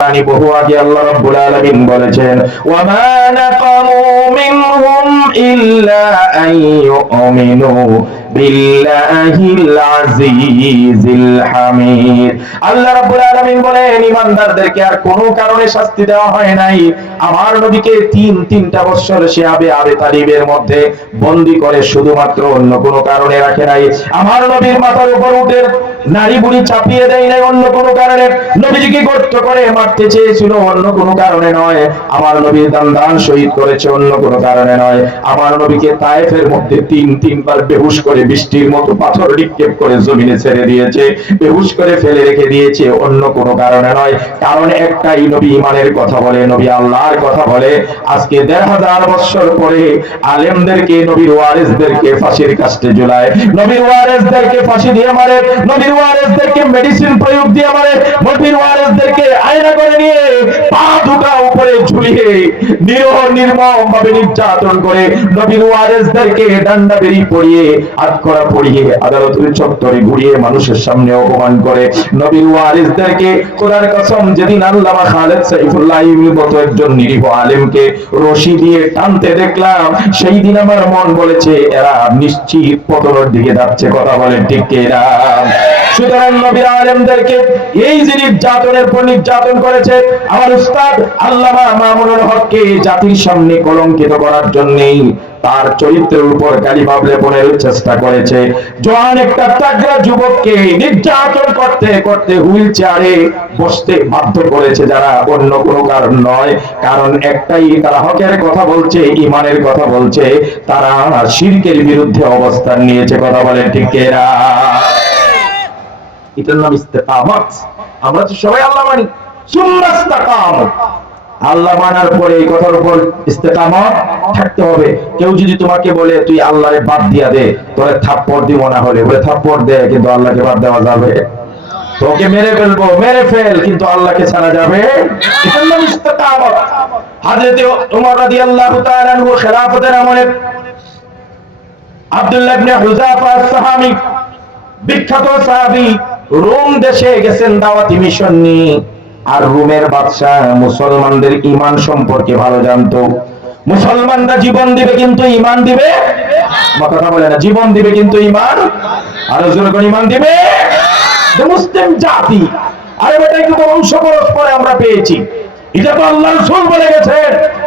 আমি বহু আগে আল্লাহ রাব্বুল আলামিন বলেছেন ওয়া মা নাকামু মিনহুম ইল্লা আন বিল্লাহিল মধ্যে বন্দী করে শুধুমাত্র অন্য কোনো কারণে রাখে নাই। আমার নবীর মাথার উপর উঠে নারী বুড়ি চাপিয়ে দেয় নাই অন্য কোনো কারণে। নবীজিকে গর্ত করে মারতে চেয়েছিল, অন্য কোনো কারণে নয়। আমার নবীর দান দান শহীদ করেছে, অন্য কোনো কারণে নয়। আমার নবীকে তায়েফের মধ্যে তিন, তিনবার বেহুশ করে বৃষ্টির মতো পাথর নিক্ষেপ করে জমিনে ছেড়ে দিয়েছে, বেহুশ করে ফেলে রেখে দিয়েছে, অন্য কোনো কারণে নয়। কারণ একটাই নবী ইমানের কথা বলে, নবী আল্লাহর কথা বলে, আজকে দেড় হাজার বছর পরে আলেমদেরকে, নবীর ওয়ারেসদেরকে ফাঁসির কাস্টে ঝুলায়। নবীর ওয়ারেসদেরকে ফাঁসি দিয়ে মারে, নবীর ওয়ারেসদেরকে মেডিসিন প্রয়োগ দিয়ে মারে, নবীর ওয়ারেসদেরকে আয়না করে নিয়ে পা দুটা উপরে ঝুলিয়ে নিরহ নির্মম ভাবে নির্যাতন করে নবীর ওয়ারেসদেরকে ডান্ডা বেরি পড়িয়ে হাত করা পড়িয়ে আদালতের চত্বরে ঘুরিয়ে মানুষের সামনে অপমান করে। নবীর ওয়ারিসদেরকে, খোদার কসম, যেদিন আল্লামা খালেদ সাইফুল্লাহ মতো একজন নিরীহ আলেমকে রশি দিয়ে টানতে দেখলাম, সেই দিন আমার মন বলেছে, এরা নিশ্চিত পতনের দিকে যাচ্ছে। কথা বলে ঠিক এরা সুতরাং নবীর আলেমদেরকে, এই যে নির্যাতনের পর নির্যাতন করেছে, আমার উস্তাদ আল্লামা মামুনুল হককে জাতির সামনে কলঙ্কিত করার জন্যই তার চরিত্রের উপর কালিমা লেপনের চেষ্টা করেছে। জোয়ান একটা তাগড়া যুবককে নির্যাতন করতে করতে হুইল চেয়ারে বসতে বাধ্য করেছে যারা অন্য কোনো কারণ নয়। কারণ একটাই তারা হকের কথা বলছে ইমানের কথা বলছে। তারা শিরকের বিরুদ্ধে অবস্থান নিয়েছে, কথা বলে ঠিক এরা এটার নাম ইস্তেকামত। আমরা তো সবাই আল্লাহ মানি। সুন্নাস্তাকামত আল্লাহ মানার পরে এই কথার উপর ইস্তেকামত থাকতে হবে। কেউ যদি তোমাকে বলে, তুই আল্লাহরে বাদ দিয়া দে, তোরে থাপ্পড় দিব না হলে। বলে, থাপ্পড় দে, কিন্তু আল্লাহকে বাদ দেওয়া যাবে। তোকে মেরে ফেলব, মেরে ফেল, কিন্তু আল্লাহকে ছাড়া যাবে হযরতে ওমর রাদিয়াল্লাহু তাআলা আনহু খেলাফতের আমলে আব্দুল্লাহ ইবনে হুযাফা সাহাবী বিখ্যাত সাহাবী, রোম দেশে গেছেন দাওয়াতি মিশন নিয়ে। আর রোমের বাদশাহ মুসলমানদের ইমান সম্পর্কে ভালো জানতো। মুসলমানরা জীবন দিবে কিন্তু ইমান দিবে? কথা বলে না, জীবন দিবে কিন্তু ইমান আর জনগণ ইমান দিবে? মুসলিম জাতি। আরে বেটা, একটু বংশ পরস্পরে আমরা পেয়েছি। এটা তো আল্লাহ রসুল বলে গেছেন।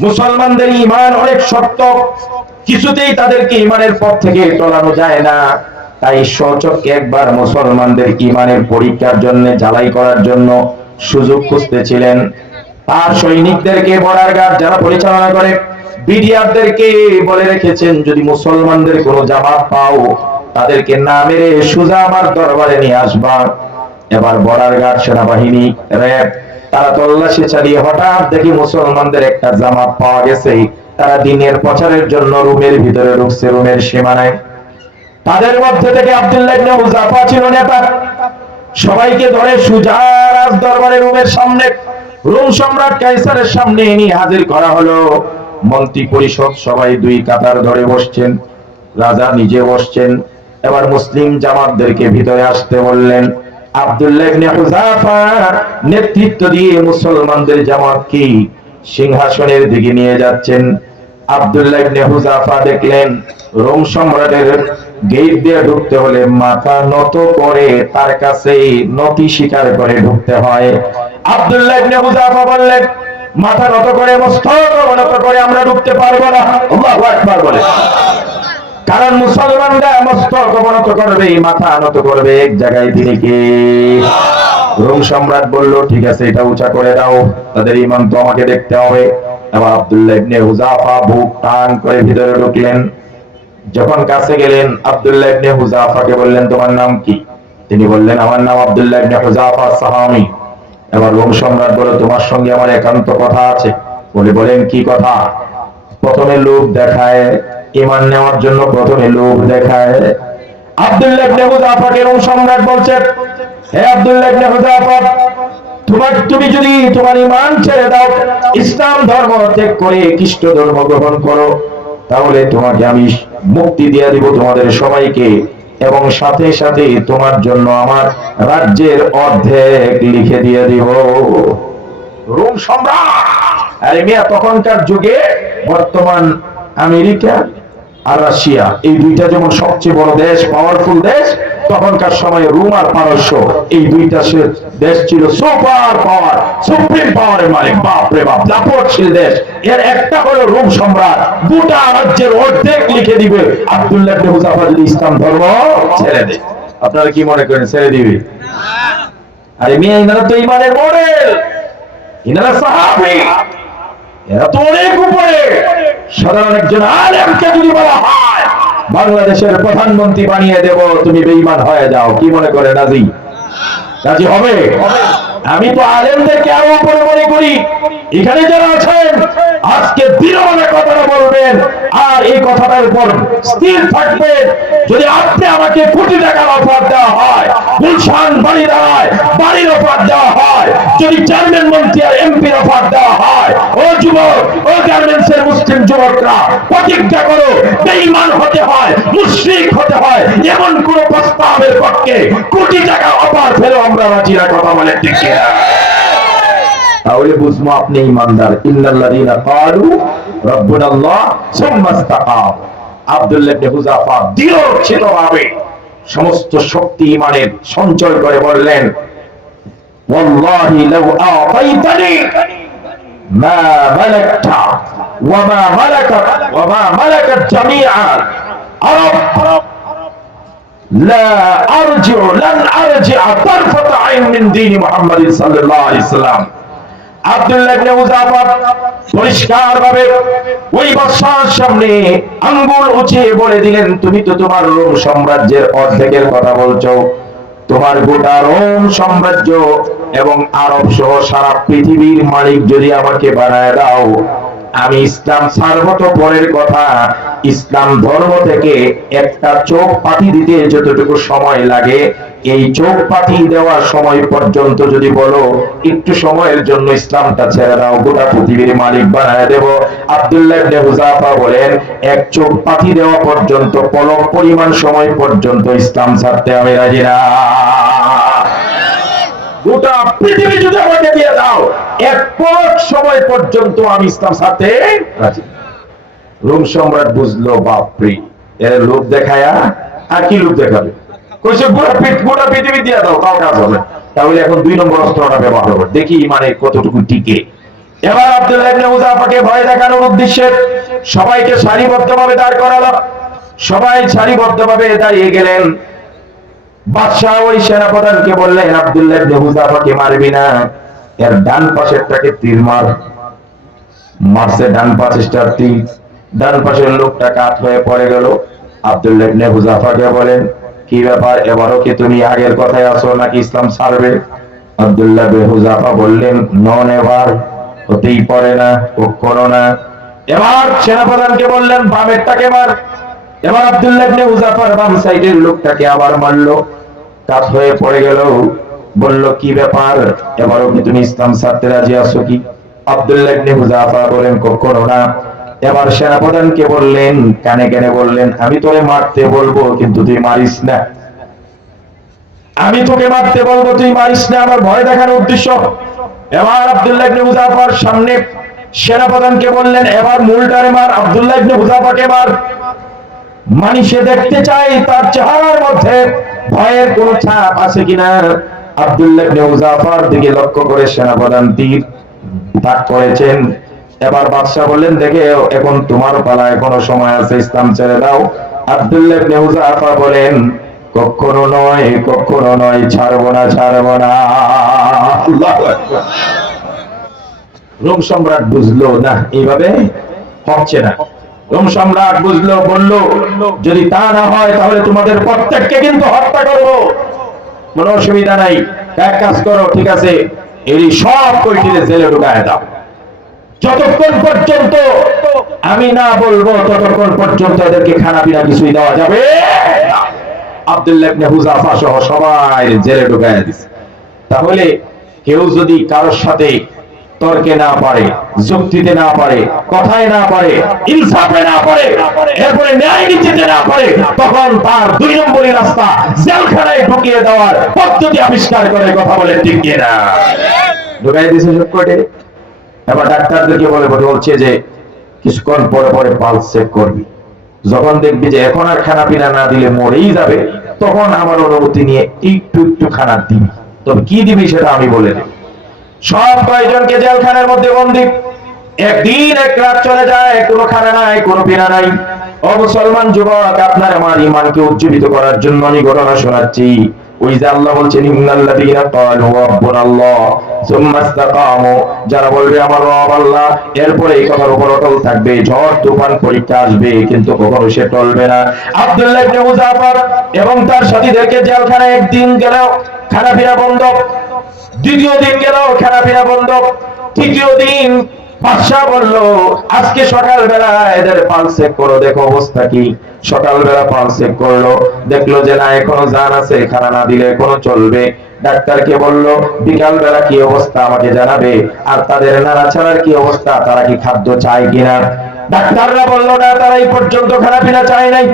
মুসলমানদের ইমান অনেক শক্ত, কিছুতেই তাদেরকে ইমানের পথ থেকে টলানো যায় না। তাই সচককে একবার মুসলমানদের ঈমানের পরীক্ষার জন্য, জ্বালাই করার জন্য সুযোগ খুঁজতেছিলেন। তার সৈনিকদেরকে বর্ডার গার্ড যারা পরিচালনা করে, বিডিআরদেরকে বলে রেখেছেন, যদি মুসলমানদের কোনো জামাত পাও, তাদেরকে না মেরে সুজা আমার দরবারে নিয়ে আসবা। এবার বর্ডার গার্ড সেনাবাহিনী, র্যাব, তারা তল্লাশি চালিয়ে হঠাৎ দেখি মুসলমানদের একটা জামাত পাওয়া গেছে। তারা দিনের প্রচারের জন্য রুমের ভিতরে ঢুকছে, রুমের সীমানায়। তাদের মধ্যে থেকে আব্দুল্লাহ ইবনে হুযাফা ছিল নেতা। সবাইকে ধরে সুজা রাজ দরবারের রুমের সামনে রোম সম্রাট কাইসারের সামনে এনে হাজির করা হলো। মন্ত্রী পরিষদ সবাই দুই কাতার ধরে বসছেন। রাজা নিজে বসছেন। এবার মুসলিম জামাতদেরকে ভিতরে আসতে বললেন নেতৃত্ব দিয়ে মুসলমানদের সিংহাসনের দিকে নিয়ে যাচ্ছেন? আব্দুল্লাহ ইবনে দেখলেন, রোম সম্রাটের গেট দিয়ে ঢুকতে হলে মাথা নত করে তার কাছে নতি স্বীকার করে ঢুকতে হয়। আব্দুল্লাহ বললেন, মাথা নত করে, মস্তক করে আমরা ঢুকতে পারব না। কারণ মুসলমানরা মস্তক অবনত করবে, মাথা নত করবে এক জায়গায় তিনি কে রোম সম্রাট বলল, ঠিক আছে, এটা উঁচা করে দাও। তাদের ইমান তো আমাকে দেখতে হবে। এবার আব্দুল্লাহ ইবনে হুযাফা বুক টান করে ভিতরে ঢুকলেন। যখন কাছে গেলেন, আব্দুল্লাহ ইবনে হুযাফাকে বললেন, তোমার নাম কি? তিনি বললেন, আমার নাম আব্দুল্লাহ ইবনে হুযাফা সাহামি। এবার রোম সম্রাট বলে, তোমার সঙ্গে আমার একান্ত কথা আছে। বলে বলেন, কি কথা? প্রথমে লোভ দেখায়, ইমান নেওয়ার জন্য প্রথমে লোভ দেখায়। আব্দুল্লাহ ইবনে হুযাফাকে রোম সম্রাট বলছেন হে আব্দুল্লাহ ইবনে হুযাফা তোমার, তুমি যদি তোমার ইমান ছেড়ে দাও, ইসলাম ধর্ম ত্যাগ করে খ্রিস্ট ধর্ম গ্রহণ করো, তাহলে তোমাকে আমি মুক্তি দিয়ে দিব, তোমাদের সবাইকে এবং সাথে সাথে তোমার জন্য আমার রাজ্যের অর্ধেক লিখে দিয়ে দিব। রোম সম্রাট! তখনকার যুগে বর্তমান আমেরিকা আর রাশিয়া, এই দুইটা যেমন সবচেয়ে বড় দেশ পাওয়ারফুল দেশ তখনকার সময়ে রোম আর পারস্য, এই দুইটা দেশ ছিল সুপার পাওয়ার, সুপ্রিম পাওয়ারের মালিক। বাপ রে বাপ, দাপটশীল দেশ। এর একটা হলো রোম সম্রাট। গোটা রাজ্যের অর্ধেক লিখে দিবে। আব্দুল্লাহ যদি ইসলাম ধর্ম ছেড়ে দেয় আপনারা কি মনে করেন, ছেড়ে দিবে? আরে মিয়া, ইনারা তো ইমানের মডেল। ইনারা সাহাবী। এরা তো অনেক উপরে। সাধারণ একজন আলেমকে যদি বলা হয় বাংলাদেশের প্রধানমন্ত্রী বানিয়ে দেব তুমি বেইমান হয়ে যাও। কি মনে করে রাজি? রাজি হবে? আমি তো আলেমদেরকে আরও উপরে মনে করি। এখানে যারা আছেন আজকে দৃঢ়ভাবে কথাটা বলো কথাটার উপর স্থির থাকবেন যদি আপনি আমাকে কোটি টাকার অফার দেওয়া হয়, গুলশান বাড়ি দাঁড়ায়, বাড়ির অফার দেওয়া হয়, যদি চেয়ারম্যান মন্ত্রী আর এমপির অফার দেওয়া হয়, ও যুবক, ও গার্মেন্টস এর মুসলিম যুবকরা, প্রতিজ্ঞা করো, বেঈমান হতে হয়, মুশরিক হতে হয়, এমন কোন প্রস্তাবের পক্ষে কোটি টাকা অফার ফেলো আমরা রাজিরা কথা বলে ঠিক? তাহলে বুঝবো আপনি ইমানদার ইন্নাল্লাযীনা ক্বালু রাব্বুনাল্লাহ সুম্মা ইসতাকাম আব্দুল্লাহ ইবনে হুযাফা দৃঢ়চিতভাবে সমস্ত শক্তি ইমানের সঞ্চয় করে বললেন ওয়াল্লাহি লাউ আতাইতানি মা মালাকতা ওয়া মা মালাকাত ওয়া মা মালাকাত জামিআ আরব لا أرجع لن أرجع طرفة عين من دين محمد صلى الله عليه وسلم তুমি তো তোমার রোম সাম্রাজ্যের অর্ধেকের কথা বলছো। তোমার গোটা রোম সাম্রাজ্য এবং আরব সহ সারা পৃথিবীর মালিক যদি আমাকে বানায় দাও আমি ইসলাম ছাড়বো তো পরের কথা, ইসলাম ধর্ম থেকে একটা চোখ পাতি দিতে যতটুকু সময় লাগে, এই চোখ পাতি দেওয়ার সময় পর্যন্ত যদি বলো, একটু সময়ের জন্য ইসলামটা ছেড়ে দাও, গোটা পৃথিবীর মালিক বানায় দেব। আব্দুল্লাহ ইবনে বলেন, এক চোখ পাতি দেওয়া পর্যন্ত, পলক পরিমাণ সময় পর্যন্ত ইসলাম ছাড়তে আমি রাজি না। গোটা পৃথিবী যদি আমাকে দিয়ে দাও, এক সময় পর্যন্ত আমি ইসলাম সাথে রাজি। রোম সম্রাট বুঝলো, বাপরে, এর লোক দেখায়া আর কি লোক দেখাবে? কইছে দেখি মানে কতটুকু টিকে। এবার ভয় দেখানোর উদ্দেশ্যে সবাইকে দাঁড় করালো। সবাই সারিবদ্ধভাবে দাঁড়িয়ে গেলেন। বাদশাহ ওই সেনাপ্রধানকে বললেন, আব্দুল্লাহ হুযাফাকে মারবি না। এর ডান পাশেরটাকে তীর মার। মারছে ডান পাশেরটার তীর। ডান পাশের লোকটা কাত হয়ে পড়ে গেল। আব্দুল্লাহ ইবনে হুযাফাকে বলেন, কি ব্যাপার, এবারও কি তুমি আগের কথায় আছো নাকি ইসলাম ছাড়বে? আব্দুল্লাহ ইবনে হুযাফা বললেন নন এবার হতেই পারে না কখনো না। এবার সেনাপ্রধানকে বললেন, বামেরটাকে মার। এবার আব্দুল্লাহ হুযাফার বাম সাইডের লোকটাকে আবার মারলো, কাত হয়ে পড়ে গেল। বলল, কি ব্যাপার? এবারও কি তুমি ইসলাম ছাড়তে রাজি আছো কি? ইবনে হুযাফা বলেন কখনো না। এবার সেনাপ্রধানকে বললেন, কানে কানে বললেন, আমি তোরে মারতে বলব, কিন্তু তুই মারিস না। আমি তোকে মারতে বলব, তুই মারিস না, আমার ভয় দেখানোর উদ্দেশ্য। এবার আব্দুল্লাহ ইবনে হুযাফার সামনে সেনাপ্রধানকে বললেন, এবার মূলটারে মার, আব্দুল্লাহ ইবনে হুযাফাকে মার। মানুষে দেখতে চাই তার চেহারার মধ্যে ভয়ের কোন ছাপ আছে কিনা? আব্দুল্লাহ দিকে লক্ষ্য করে সেনাপ্রধান তীর তাক করেছেন। এবার বাদশাহ বললেন, দেখে এখন তোমার পালা এখনও সময় আছে, ইসলাম ছেড়ে দাও। আব্দুল্লাহ মুজাফা বলেন, কখনো নয় কখনো নয়, ছাড়বো না ছাড়বো না। রোম সম্রাট বুঝলো, না, এইভাবে হচ্ছে না। সম্রাট বুঝলো, বলল, যদি তা না হয় তাহলে তোমাদের প্রত্যেককে কিন্তু হত্যা করব। কোনো অসুবিধা নাই, এক কাজ করো, ঠিক আছে? এই সব কইটিতে জেলে ঢুকায় দাও। যতক্ষণ পর্যন্ত আমি না বলব, ততক্ষণ পর্যন্ত এদেরকে খানা পিনা কিছুই দেওয়া যাবে। আব্দুল্লাহ হুযাফা সহ সবাই জেলে ঢুকায় দিছে। তাহলে কেউ যদি কারোর সাথে তর্কে না পারে, যুক্তিতে না পারে, কথায় না পারে, ইনসাফে না পারে, এরপরে ন্যায় নীতিতে না পারে, তখন তার দুই নম্বরই রাস্তা, জেলখানায় ঢুকিয়ে দেওয়ার পদ্ধতি আবিষ্কার করে কথা বলে ঠিক না ঢুকাই দিয়েছে সব কোর্টে এবার ডাক্তারদেরকে বলে বলছে যে কিছুক্ষণ পরে পরে পালস চেক করবি। যখন দেখবি যে এখন আর খানা পিনা না দিলে মরেই যাবে, তখন আমার অনুমতি নিয়ে একটু একটু খানা দিবি। তবে কি দিবি সেটা আমি বলে দেব সব কয়েকজনকে জেলখানার মধ্যে বন্দি। একদিন এক রাত চলে যায়, কোনো খানা নাই, কোনো পিনা নাই। ও মুসলমান যুবক, আপনার আমার ইমানকে উজ্জীবিত করার জন্য আমি ঘটনা শোনাচ্ছি। ওই যে আল্লাহ বলছেন, ইন্নাল্লাযীনা ক্বালু রাব্বুনাল্লাহ, সুম্মা ইসতাকামু। যারা বলবে, আমার রব আল্লাহ, এরপরে এই কথার উপর অটল থাকবে, ঝড়, তুফান, পরীক্ষা আসবে, কিন্তু কখনো সে টলবে না। আব্দুল্লাহ ইবনে মুজাফফর এবং তার সাথীদেরকে জেলখানায় একদিন গেল খানা পিনা বন্ধ। দ্বিতীয় দিন গেল পিনা বন্ধ। তৃতীয় দিন বাদশাহ বলল, আজকে সকালবেলা এদের পাল চেক করো, দেখো অবস্থা কি। সকালবেলা পাল চেক করল, দেখল যে না, এখনও আছে, খানা না দিলে এখনও চলবে। ডাক্তারকে বলল বিকাল বেলা কি অবস্থা আমাকে জানাবে? আর তাদের কি অবস্থা? তারা কি খাদ্য চায় কিনা? ডাক্তাররা বলল, না, তারা এই পর্যন্ত খানা পিনা চায় নাই।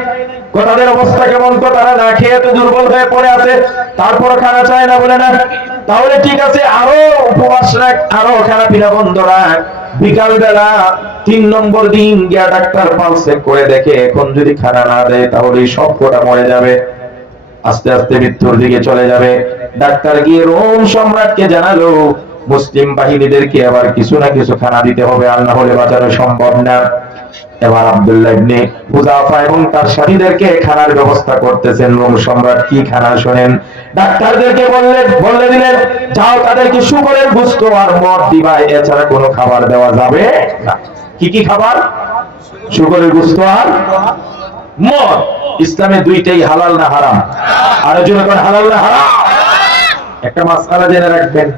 অবস্থা কেমন তো তারা না খেয়ে দুর্বল হয়ে পড়ে আছে। তারপর খানা চায় না বলে না। তাহলে ঠিক আছে, আরও উপবাস রাখ, আরও খানা পিনা বন্ধ রাখ। বিকাল বেলা তিন নম্বর দিন গিয়া ডাক্তার পাল চেক করে দেখে, এখন যদি খানা না দেয় তাহলে সব কটা মরে যাবে। আস্তে আস্তে মৃত্যুর দিকে চলে যাবে। ডাক্তার গিয়ে রোম সম্রাটকে জানালো, মুসলিম বাহিনীদেরকে আবার কিছু না কিছু খানা দিতে হবে, আর না হলে বাঁচানো সম্ভব না। এবার আব্দুল্লাহ ইবনে হুযাফা এবং তার সাথীদেরকে খানার ব্যবস্থা করতেছেন রোম সম্রাট কি খানা শোনেন? ডাক্তারদেরকে বললেন বলে দিলেন, যাও তাদেরকে শুকরের গোশত আর মদ দিবা, এছাড়া কোনো খাবার দেওয়া যাবে না। কি কি খাবার? শুকরের গোশত আর মদ। ইসলামে দুইটাই হালাল না হারাম? আর জন্য হালাল না হারাম? একটা মাসআলা জেনে রাখবেন।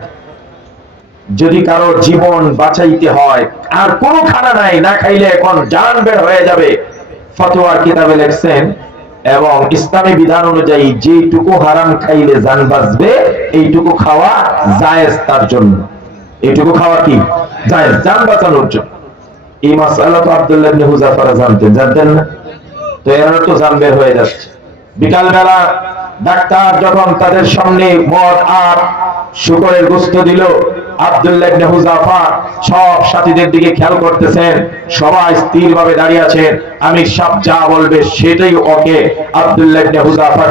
যদি কারও জীবন বাঁচাইতে হয়, আর কোনো খানা নাই, না খাইলে এখন জান বের হয়ে যাবে। ফতোয়ার কিতাবে লেখছেন, এবং ইসলামী বিধান অনুযায়ী যেটুকু হারাম খাইলে জান বাঁচবে, এইটুকু খাওয়া জায়েজ তার জন্য। এইটুকু খাওয়া কি? জায়েজ, জান বাঁচানোর জন্য। এই মাসালা তো আব্দুল্লাহ ইবনে হুযাফারা জানতেন জানতেন না? তো এরা তো জান বের হয়ে যাচ্ছে। বিকাল বেলা ডাক্তার যখন তাদের সামনে মদ আর শুকরের গোস্ত দিল আব্দুল্লাহ ইবনে সব সাথীদের দিকে খেয়াল করতেছেন, সবাই স্থিরভাবে দাঁড়িয়ে আছেন। যা বলবে সেটাই ওকে। আব্দুল্লাহ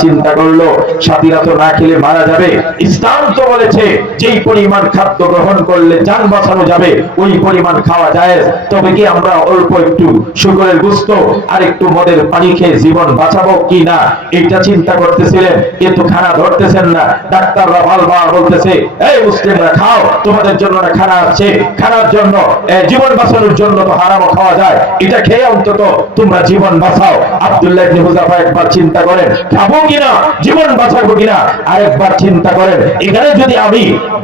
চিন্তা করল, সাথীরা তো না খেলে মারা যাবে। ইসলাম তো বলেছে, যেই পরিমাণ খাদ্য গ্রহণ করলে জান বাঁচানো যাবে, ওই পরিমাণ খাওয়া যায় তবে কি আমরা অল্প একটু শুকরের গোস্ত আর একটু মদের পানি খেয়ে জীবন বাঁচাবো কি না? এটা চিন্তা করতেছিলেন কিন্তু খানা ধরতেছেন না। ডাক্তাররা বারবার বলতেছে, এই মুসলিমরা, খাও তোমাদের জন্য না খানা আছে। খানার জন্য জীবন বাঁচানোর জন্য তো হারামও খাওয়া যায়। এটা খেয়ে অন্তত তোমরা জীবন বাঁচাও। আব্দুল্লাহ ইবনে হুযাফা একবার চিন্তা করেন, খাব কিনা? জীবন বাঁচাবো কিনা? আরেকবার চিন্তা করেন, এখানে যদি আমি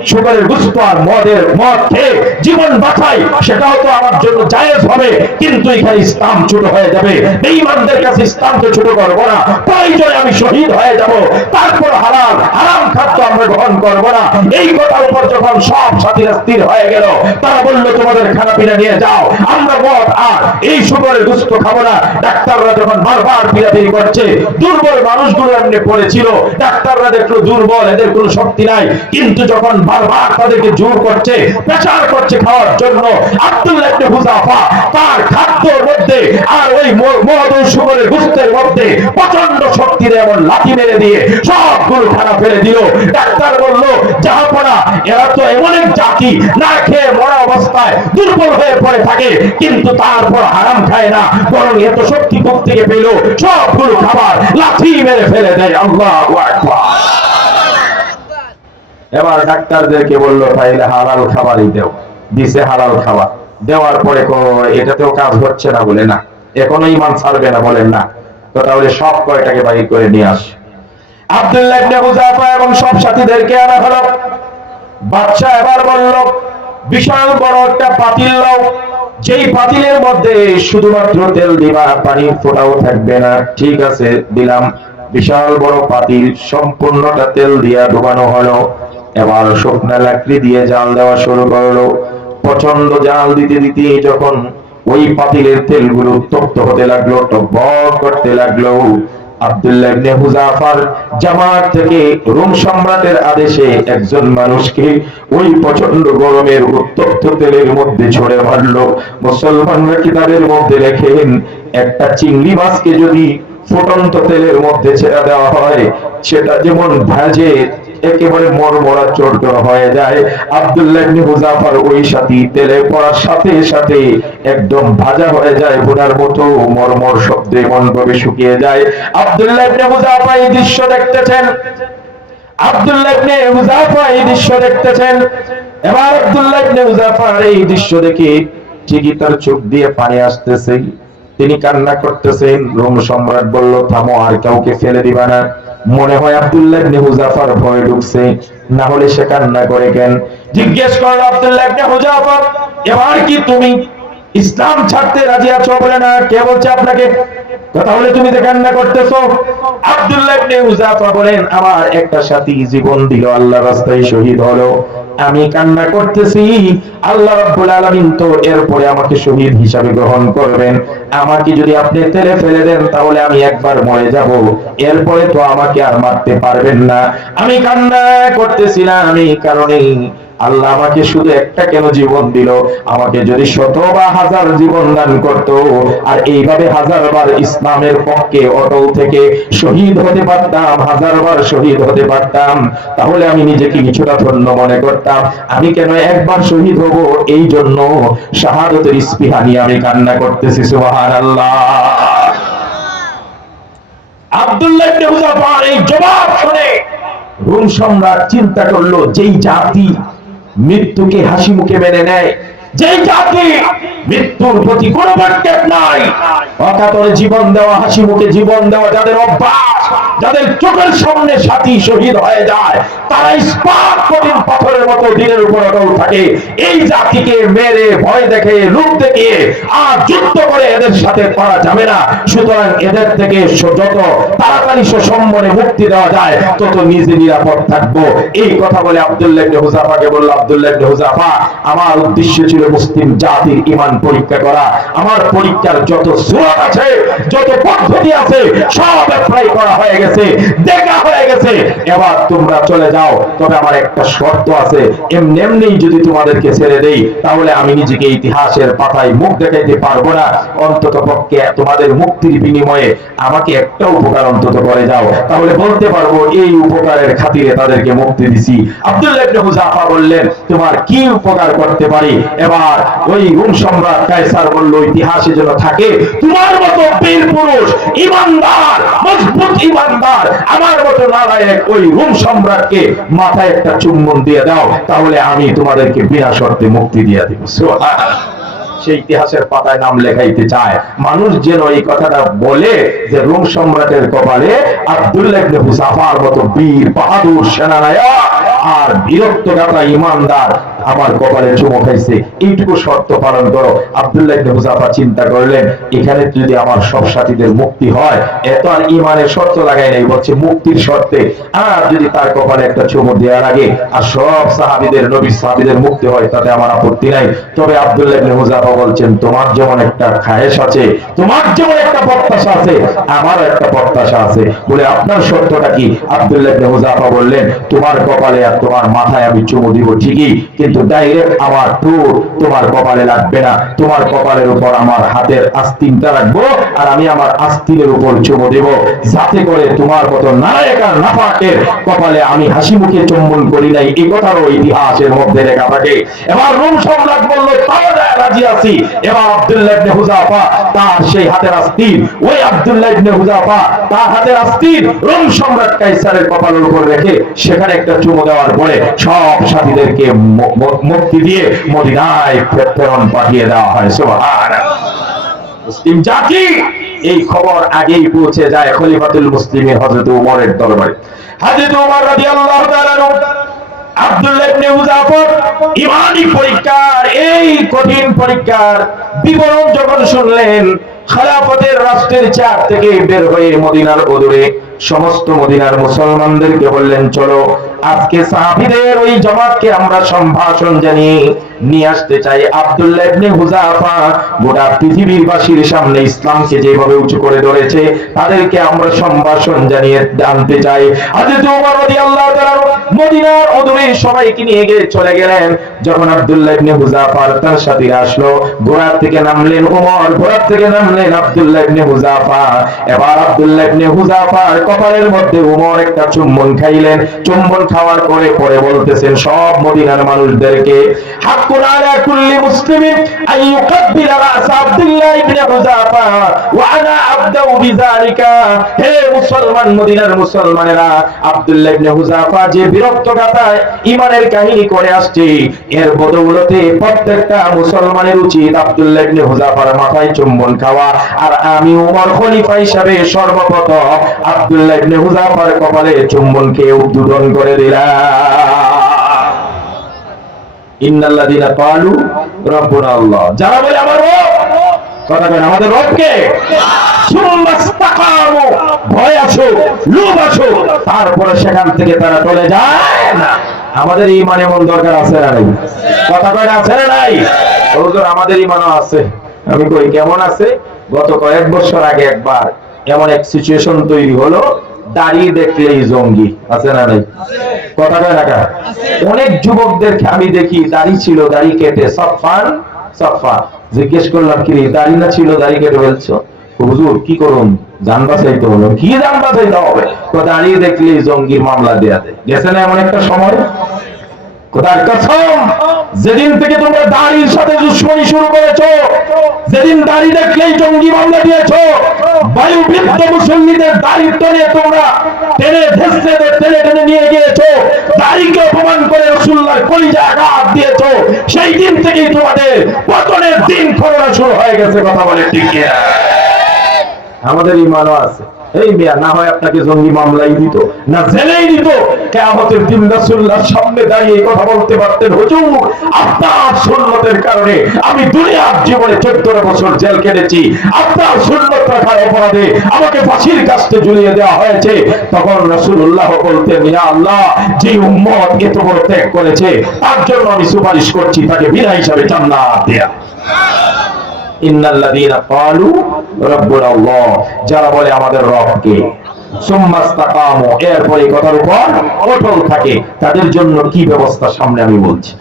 শুকরের গুস্ত আর মদের মদ খেয়ে জীবন বাঁচাই, সেটাও তো আমার জন্য জায়েজ হবে। কিন্তু এখানে ইসলাম ছোট হয়ে যাবে। বেঈমানদের কাছে ইসলামকে ছোট করব না। প্রয়োজনে আমি শহীদ হয়ে যাব। তারপর হারাম হারাম খাদ্য আমরা গ্রহণ করব না। এই কথার উপর যখন সব সাথীরা স্থির হয়ে গেল। তারা বলল, তোমাদের খানা পিনা নিয়ে যাও। আমরা মদ আর এই শুকরের গুস্ত খাব না। ডাক্তাররা যখন বারবার পিড়াপিড়ি করছে, দুর্বল মানুষগুলো এমনি পড়েছিল। ডাক্তাররা দেখল দুর্বল, এদের কোনো শক্তি নাই। কিন্তু যখন বারবার তাদেরকে জোর করছে প্রেসার করছে খাওয়ার জন্য আব্দুল্লাহ ইবনে হুযাফা তার খাদ্যের মধ্যে আর ওই মদ শুকরের গুস্তের মধ্যে প্রচণ্ড শক্তির এমন লাঠি মেরে দিয়ে সবগুলো খানা ফেলে দিল। ডাক্তার বলল জাহাপনা এরা তো এমন এক জাতি না খেয়ে মরা অবস্থায় দুর্বল হয়ে পড়ে থাকে, কিন্তু তারপর হারাম খায় না, বরং এত শক্তি থেকে পেল? সবগুলো খাবার লাঠি মেরে ফেলে দেয় আল্লাহু এবার ডাক্তারদেরকে বলল, তাইলে হালাল খাবারই দেও। দিছে, হালাল খাবার। দেওয়ার পরে এটাতেও কাজ হচ্ছে না, বলে, না, এখনও ইমান ছাড়বে না, বলেন, না। তো তাহলে সব কয়টাকে বাহির করে নিয়ে আস। আব্দুল্লাহ ইবনে হুযাফা এবং সব সাথীদেরকে আনা হলো। বাদশা এবার বলল, বিশাল বড় একটা পাতিল লাও যেই পাতিলের মধ্যে শুধুমাত্র তেল দিবা, পানির ফোঁটাও থাকবে না। ঠিক আছে, দিলাম। বিশাল বড় পাতিল, সম্পূর্ণটা তেল দিয়া ডুবানো হলো। এবার শুকনা লাকড়ি দিয়ে জাল দেওয়া শুরু করল। প্রচণ্ড জাল দিতে দিতে যখন ওই পাতিলের তেলগুলো উত্তপ্ত হতে লাগল, টকবক করতে লাগল। আব্দুল্লাহ ইবনে হুজাফার জামাত থেকে রোম সম্রাটের আদেশে একজন মানুষকে ওই প্রচণ্ড গরমের উত্তপ্ত তেলের মধ্যে ছড়ে মারলো। মুসলমানরা কিতাবের মধ্যে লেখেন, একটা চিংড়ি মাছকে যদি ফুটন্ত তেলের মধ্যে ছেড়ে দেওয়া হয়। সেটা যেমন ভাজে, একেবারে মরমরা চর্চর হয়ে যায়। আব্দুল্লাহ হুযাফার ওই সাথে তেলে পড়ার সাথে সাথে একদম ভাজা হয়ে যায়, বোনার মতো মরমর শব্দে মনভাবে শুকিয়ে যায়। আব্দুল্লাহ হুযাফা এই দৃশ্য দেখতেছেন। আব্দুল্লাহ ইবনে এই দৃশ্য দেখতেছেন। এবার আব্দুল্লাহ ইবনে এই দৃশ্য দেখে ঠিকই তার চোখ দিয়ে পানি আসতেছে। তিনি কান্না করতেছেন, রোম সম্রাট বলল, থামো, আর কাউকে ফেলে দিবা না। মনে হয় আব্দুল্লাহ ইবনে হুযাফার ভয় ঢুকছে না হলে সে কান্না করে কেন? জিজ্ঞেস করল আব্দুল্লাহ ইবনে হুযাফা এবার কি তুমি ইসলাম ছাড়তে রাজি আছো বলে না? কে বলছে আপনাকে? কথা বলে তুমি যে কান্না করতেছো? আব্দুল্লাহ ইবনে হুযাফা বলেন, আমার একটা সাথী জীবন দিল, আল্লাহর রাস্তায় শহীদ হলো। আমি কান্না করতেছি। আল্লাহ রাব্বুল আলামিন তো এরপরে আমাকে শহীদ হিসাবে গ্রহণ করবেন। আমাকে যদি আপনি তেলে ফেলে দেন, তাহলে আমি একবার মরে যাব। এরপরে তো আমাকে আর মারতে পারবেন না। আমি কান্না করতেছিলাম এই কারণে। আল্লাহ আমাকে শুধু একটা কেন জীবন দিল? আমাকে যদি শত বা হাজার জীবন দান করত, আর এইভাবে হাজার বার ইসলামের পক্ষে অটল থেকে শহীদ হতে পারতাম হাজার বার শহীদ হতে পারতাম, তাহলে আমি নিজেকে কিছুটা ধন্য মনে করতাম। আমি কেন একবার শহীদ হব? এই জন্য শাহাদতের স্পৃহা নিয়ে আমি কান্না করতেছি, সুবহানাল্লাহ। আব্দুল্লাহ এই জবাব শুনে রোম সম্রাট চিন্তা করল, যেই জাতি মৃত্যুকে হাসি মুখে মেনে নেয়। যেই জাতি মৃত্যুর প্রতি কোনো নাই, অকাতরে জীবন দেওয়া, হাসি মুখে জীবন দেওয়া যাদের অভ্যাস, যাদের চোখের সামনে সাথী শহীদ হয়ে যায় তারা পাথরের মতো দিনের উপর অটল থাকে। এই জাতিকে মেরে, ভয় দেখে, রূপ আর যুদ্ধ করে এদের সাথে পারা যাবে না। সুতরাং এদের থেকে যত তাড়াতাড়ি সসম্বরে মুক্তি দেওয়া যায়, তত নিজে নিরাপদ থাকব। এই কথা বলে আব্দুল্লাহ হুযাফাকে বলল, আব্দুল্লাহ ইবনে আমার উদ্দেশ্য ছিল মুসলিম জাতির ঈমান পরীক্ষা করা। আমার পরীক্ষার যত সুরাত আছে, যত পদ্ধতি আছে, সব অ্যাপ্লাই করা হয়ে গেছে, দেখা হয়ে গেছে। এবার তোমরা চলে যাও, তবে আমার একটা শর্ত আছে। এমনি এমনি যদি তোমাদেরকে ছেড়ে দেই, তাহলে আমি নিজেকে ইতিহাসের পাতায় মুখ দেখাইতে পারব না। অন্তত পক্ষে তোমাদের মুক্তির বিনিময়ে আমাকে একটা উপকার অন্তত করে যাও। তাহলে বলতে পারব, এই উপকারের খাতিরে তাদেরকে মুক্তি দিছি। আব্দুল্লাহ বললেন, তোমার কি উপকার করতে পারি? এবার ওই রোম সম্রাট কায়সার বলল, ইতিহাসে যেন থাকে তোমার মতো বীর পুরুষ, ইমানদার, মজবুত ইমানদার, আমার মতো নারায়ক ওই রোম সম্রাটকে মাথায় একটা চুম্বন দিয়ে দাও, তাহলে আমি তোমাদেরকে বিনা শর্তে মুক্তি দিয়ে দিব। সেই ইতিহাসের পাতায় নাম লেখাইতে চায়। মানুষ যেন এই কথাটা বলে যে রোম সম্রাটের কপালে আব্দুল্লাহ মতো বীর বাহাদুর সেনানায়ক আর বীরত্ব গাথা ইমানদার আমার কপালে চুমো খাইছে। এইটুকু শর্ত পালন করো। আব্দুল্লাহ হুসাফা চিন্তা করলেন, এখানে যদি আমার সব সাথীদের মুক্তি হয় এত আর ইমানের শর্ত লাগাই নাই বলছে মুক্তির শর্তে। আর যদি তার কপালে একটা চুমো দেওয়া লাগে, আর সব সাহাবীদের, নবী সাহাবীদের মুক্তি হয়, তাতে আমার আপত্তি নাই। তবে আব্দুল্লাহ হুযাফা বলছেন, তোমার যেমন একটা খায়েশ আছে, তোমার যেমন একটা প্রত্যাশা আছে, আমারও একটা প্রত্যাশা আছে। বলে আপনার শর্তটা কি? আবদুল্লাহ হুযাফা বললেন, তোমার কপালে আর তোমার মাথায় আমি চুমু দিব ঠিকই কিন্তু ডাইরেক্ট আমার টুর তোমার কপালে লাগবে না। তোমার কপালের উপর আমার হাতের আস্তিনটা রাখব আর আমি আমার আস্তিনের উপর চুমু দেব। যাতে করে তোমার মতো নায়ক আর নাফাকের কপালে আমি হাসি মুখে চুম্বন করি নাই। এই কথারও ইতিহাসের মধ্যে লেখা থাকে। এবার রোম সম্রাট বলল তাও রাজি আছি। এবার আব্দুল্লাহ ইবনে হুযাফা তার সেই হাতের আস্তিন, ওই আব্দুল্লাহ ইবনে হুযাফা তার হাতের আস্তিন রোম সম্রাট কাইসারের কপালের উপর রেখে সেখানে একটা চুমু দেওয়ার পরে সব সাথীদেরকে মুক্তি দিয়ে মদিনায় প্রেরণ পাঠিয়ে দেওয়া হয়, সুবহানাল্লাহ। মুসলিম জাতি, এই খবর আগেই পৌঁছে যায় খলিফাতুল মুসলিমের হযরত উমরের দরবারে। হযরত উমর রাদিয়াল্লাহু তাআলা কঠিন পরীক্ষার বিবরণ শুনলেন বের হয়ে মদিনার সমস্ত মদিনার মুসলমানদেরকে বললেন, চলো আজকে সাহাবীদের ওই জামাতকে আমরা সম্ভাষণ জানিয়ে নিয়ে আসতে চাই। আব্দুল্লাহ ইবনে হুযাফা গোটা পৃথিবীর বাসীর সামনে ইসলামকে যেভাবে উঁচু করে ধরেছে, তাদেরকে আমরা সম্ভাষণ জানিয়ে আনতে চাই। হযরত ওমর রাদিয়াল্লাহু তাআলা মদিনার অদূরে সবাইকে নিয়ে গিয়ে চলে গেলেন। যখন আব্দুল্লাহ ইবনে হুযাফার তার সাথে আসলো ঘোড়া থেকে নামলেন ওমর ঘোড়া থেকে নামলেন আব্দুল্লাহ ইবনে হুযাফা। এবার আব্দুল্লাহ ইবনে হুযাফার কপালের মধ্যে ওমর একটা চুম্বন খাইলেন। চুম্বন খাওয়ার পরে পরে বলতেছেন, সব মদিনার মানুষদেরকে, হাক্কুন আলা কুল্লি মুসলিমিন ইউকাব্বিলা রাস আব্দুল্লাহ ইবনে হুযাফা ওয়া আনা বিযালিকা। হে মুসলমান, মদিনার মুসলমানেরা, আব্দুল্লাহ ইবনে হুযাফা যে বিরক্ত ইমানের কাহিনী করে আসছে, এর বদৌলতে প্রত্যেকটা মুসলমানের উচিত আব্দুল্লাহ ইবনে হুযাফার মাথায় চুম্বন খাওয়া। আর আমি খলিফা হিসাবে সর্বপ্রথম আব্দুল্লাহ ইবনে হুযাফার কপালে চুম্বন খেয়ে উদ্বোধন করে তারপরে সেখান থেকে তারা চলে যায়। না আমাদের ইমান এমন দরকার আছে না নাই? কথা কয় আছে না নাই? হুজুর, আমাদের ইমানও আছে। আমি কই, কেমন আছে? গত কয়েক বছর আগে একবার এমন এক সিচুয়েশন তৈরি হলো দাঁড়িয়ে দেখলেই জঙ্গি, আছে না নাই? অনেক যুবকদেরকে আমি দেখি, দাড়ি ছিল, দাড়ি কেটে জিজ্ঞেস করলাম কি দাড়ি না ছিল, দাড়ি কেটে ফেলছো? হুজুর, কি করুন জান বাঁচাইতে হলো। কি বাঁচাইতে হবে? তো দাঁড়িয়ে দেখলে জঙ্গি মামলা দেয়া দেয় গেছে না এমন একটা সময়? কোথার কসম, যেদিন থেকে তোমরা দাড়ির সাথে দুশ্মনী শুরু করেছ, যেদিন দাড়ি দেখলেই জঙ্গি মামলা দিয়েছ, বায়ু বৃদ্ধ মুসল্লিদের দাড়ির টনে তোমরা টেনে ধেসতে টেনে টেনে নিয়ে গিয়েছো, দাড়িকে অপমান করে রসুল্লাহ কলিজা আঘাত দিয়েছ, সেই দিন থেকেই তোমাদের পতনের দিন করোনা শুরু হয়ে গেছে, কথা বলে ঠিক? আমাদের ইমানও আছে এই মিয়া, না হয় আপনাকে জঙ্গি মামলাই দিত, না জেলেই দিত। কেয়ামতের দিন রাসূলুল্লাহর সামনে দাঁড়িয়ে কথা বলতে পারতেন, হুজুর, আপনার সুন্নতের কারণে আমি দুনিয়ার জীবনে 14 বছর জেল কেটেছি আপনার সুন্নত রাখার অপরাধে আমাকে ফাঁসির কাস্তে ঝুলিয়ে দেওয়া হয়েছে। তখন রাসূলুল্লাহ বলতেন, ইয়া আল্লাহ, যে উম্মত এত বড় ত্যাগ করেছে, তার জন্য আমি সুপারিশ করছি, তাকে বিনা হিসাবে জান্নাত দেয়া। ইন্নাল্লাযীনা ক্বালু যারা বলে আমাদের রবকে। এরপরে কথার উপর অটল থাকে। তাদের জন্য কি ব্যবস্থা সামনে আমি বলছি।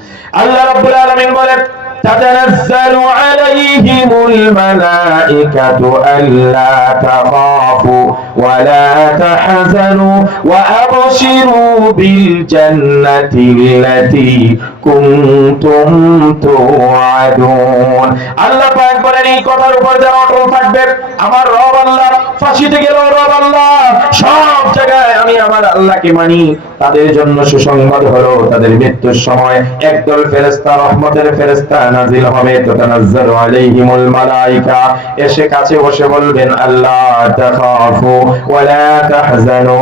আল্লাহ রাব্বুল আলামিন বলেন تتنزل عليهم الملائكة ألا تخافوا ولا تحزنوا وأبشروا بالجنة التي كنتم توعدون আল্লাহ পাক বলেন এই কথার উপর যারা অটল থাকবে আমার রব আল্লাহ ফাঁসিতে গেল রব আল্লাহ সব জায়গায় আমি আমার আল্লাহকে মানি তাদের জন্য সুসংবাদ হলো তাদের মৃত্যুর সময় একদল ফেরেশতা রহমতের ফেরেশতা নাজিল হবে তাতানাজ্জালু আলাইহিমুল মালাইকা। এসে কাছে বসে বলবেন, আল্লাহ, তাখাফু ওয়ালা তাহজানু।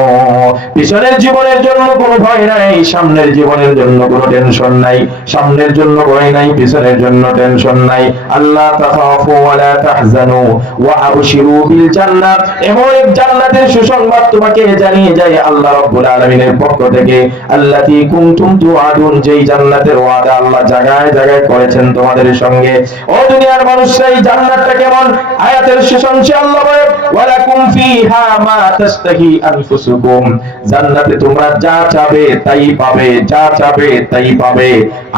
পিছনের জীবনের জন্য কোনো ভয় নাই, সামনের জীবনের জন্য কোনো টেনশন নাই, সামনের জন্য ভয় নাই, পিছনের জন্য টেনশন নাই। আল্লাহ, তাখাফু ওয়ালা তাহজানু। ওয়া আবশিরু বিল জান্নাত। এমন এক জান্নাতের সুসংবাদ তোমাকে জানিয়ে যায় আল্লাহ রাব্বুল আলামিনের পক্ষ থেকে। আল্লাতী কুনতুম তুআদুন। যেই জান্নাতের ওয়াদা আল্লাহ জায়গায় জায়গায় করেছেন তোমাদের সঙ্গে। ও দুনিয়ার মানুষরা, এই জান্নাতটা কেমন? আয়াতের শেষ অংশে আল্লাহ বলে, ওয়ালাকুম ফিহা মা তাস্তাহি আনফুসুকুম। জান্নাতে তোমরা যা চাবে তাই পাবে, যা চাবে তাই পাবে।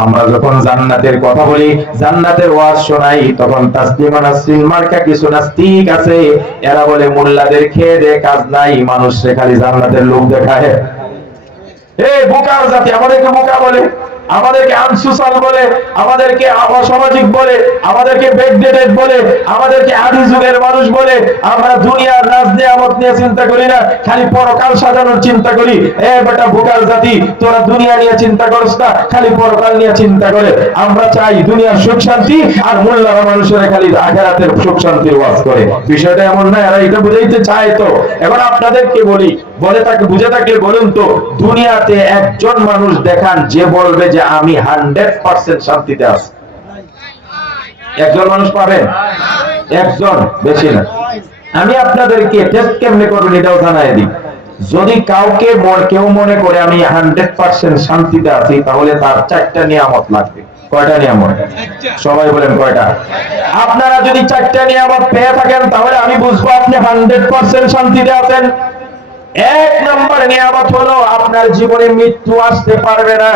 আমরা যখন জান্নাতের কথা বলি, জান্নাতের ওয়াজ শোনাই, তখন তাসলিমা নাসরিন মার্কা কিছু নাস্তিক আছে। এরা বলে, মোল্লাদের খেয়ে দে, কাজ নাই। মানুষ খালি জান্নাতের লোক দেখায়। এ বোকার জাতি, আমাদেরকে বোকা বলে। আমাদেরকে আনসোশাল বলে, আমাদেরকে অসামাজিক বলে, আমাদেরকে ব্যাকডেটেড বলে, আমাদেরকে আদি যুগের মানুষ বলে, আমরা দুনিয়ার রাজ নিয়ামত নিয়ে চিন্তা করি না, খালি পরকাল সাজানোর চিন্তা করি। এ বেটা ভোকাল জাতি, তোরা দুনিয়া নিয়ে চিন্তা করস না, খালি পরকাল নিয়ে চিন্তা করে। আমরা চাই দুনিয়ার সুখ শান্তি আর মোল্লারা মানুষেরা খালি আখেরাতের সুখ শান্তির ওয়াজ করে। বিষয়টা এমন না, এরা এটা বুঝাইতে চায় তো। এখন আপনাদেরকে বলি বলে তাকে, বুঝে থাকলে বলুন তো, দুনিয়াতে একজন মানুষ দেখান যে বলবে যে আমি হান্ড্রেড পার্সেন্ট শান্তিতে আছি। একজন মানুষ পাবেন? একজন, বেশি না। আমি আপনাদেরকে টেস্ট কেমনে করবেন এটাও জানাই দিই। যদি কাউকে কেউ মনে করে আমি হান্ড্রেড পার্সেন্ট শান্তিতে আছি, তাহলে তার চারটা নিয়ামত লাগবে। কয়টা নিয়ামত? সবাই বলেন কয়টা? আপনারা যদি চারটা নিয়ামত পেয়ে থাকেন, তাহলে আমি বুঝব আপনি হান্ড্রেড পার্সেন্ট শান্তিতে আছেন। এক নম্বর নিয়ামত হলো আপনার জীবনে মৃত্যু আসতে পারবে না।